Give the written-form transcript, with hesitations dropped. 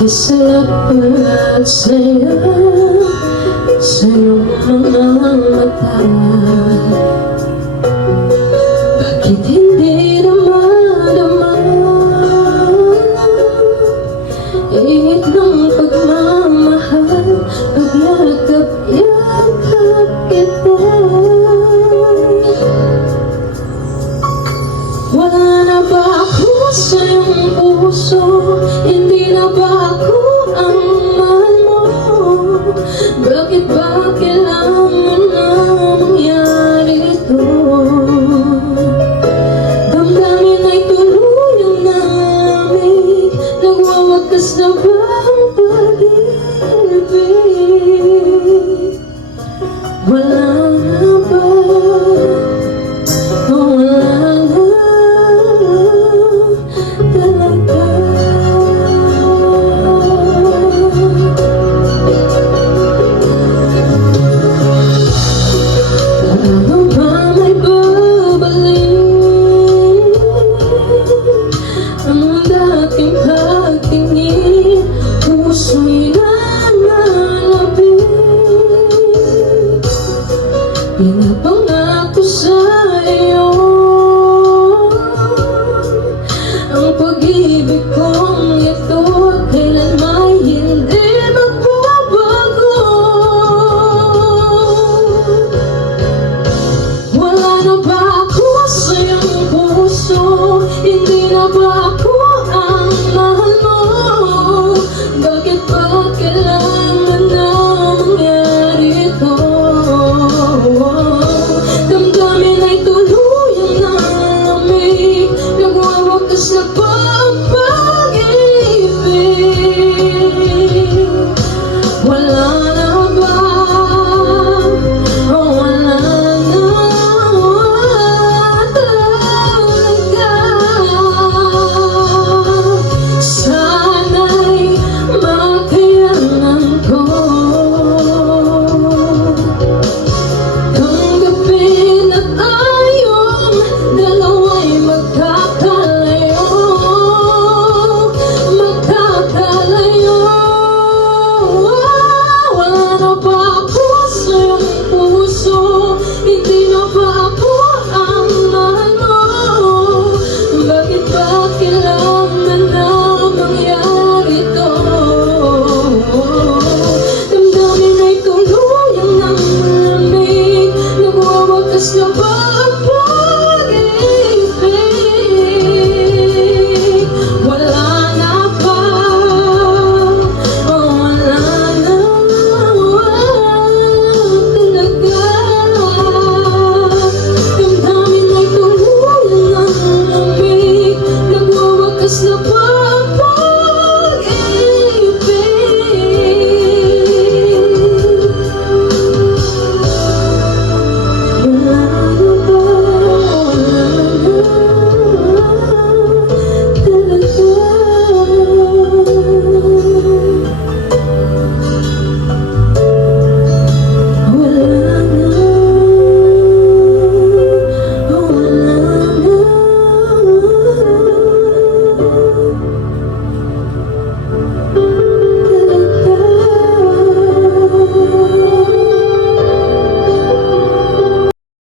Nakisalapat sa'yo, sa iyong mga mata. Bakit hindi na madama init ng pagmamahal, pagyakap-yakap kita. Wala na ba ako sa iyong puso? Hindi na ba ako ang mahal mo? Bakit ba kailangan na mangyari ito? Damdamin ay tuluyang namig, nagwawakas na ba ang